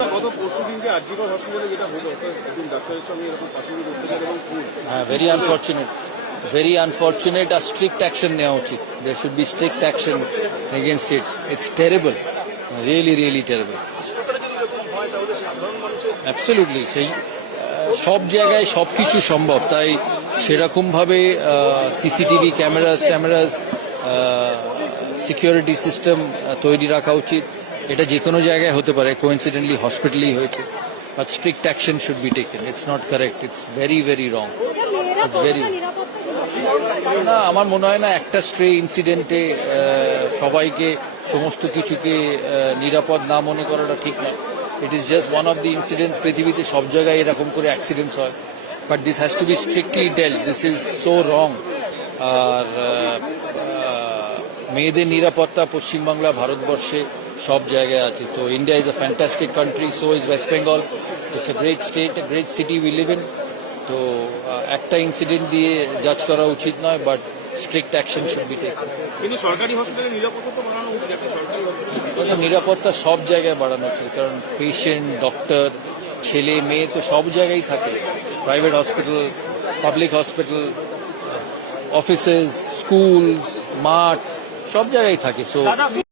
গত পরশুদিনকে আরজিকর হসপিটালে যেটা হলো, একজন ডাক্তারের সঙ্গে এরকম পাশাপাশি করতে গেলে এবং ভেরি আনফর্চুনেট, ভেরি আনফর্চুনেট। আর স্ট্রিক্ট অ্যাকশন নেওয়া উচিত। There should be strict action against it. It's terrible, really really terrible. Absolutely. সেই সব জায়গায় সবকিছু সম্ভব, তাই সেরকম ভাবে সিসিটিভি ক্যামেরাস সিকিউরিটি সিস্টেম তৈরি রাখা উচিত। এটা যে কোনো জায়গায় হতে পারে, কোইন্সিডেন্টলি হসপিটালেই হয়েছে, but strict action should be taken. It's not correct, it's very very wrong. It's very না, আমার মনে হয় না একটা স্ট্রে ইনসিডেন্টে সবাইকে সমস্ত কিছুকে নিরাপদ না মনে করাটা ঠিক নয়। It is just one of the incidents. পৃথিবীতে সব জায়গায় এরকম করে অ্যাক্সিডেন্টস হয়, but this has to be strictly dealt. This is so wrong. আর মেয়েদের নিরাপত্তা পশ্চিমবাংলা, ভারতবর্ষে সব জায়গায় আছে। তো India is a fantastic country, so is West Bengal. It's a great state, a great city we live in. তো একটা ইনসিডেন্ট দিয়ে জাজ করা উচিত নয়, but strict action should be taken. কিন্তু সরকারি হসপিটালে নিরাপত্তা তো বাড়ানো উচিত। নিরাপত্তা সব জায়গায় বাড়ানো উচিত, কারণ পেশেন্ট, ডক্টর, ছেলে মেয়ে তো সব জায়গায় থাকে। Private hospital, public hospital, offices, schools, মাঠ, সব জায়গায় থাকে। সো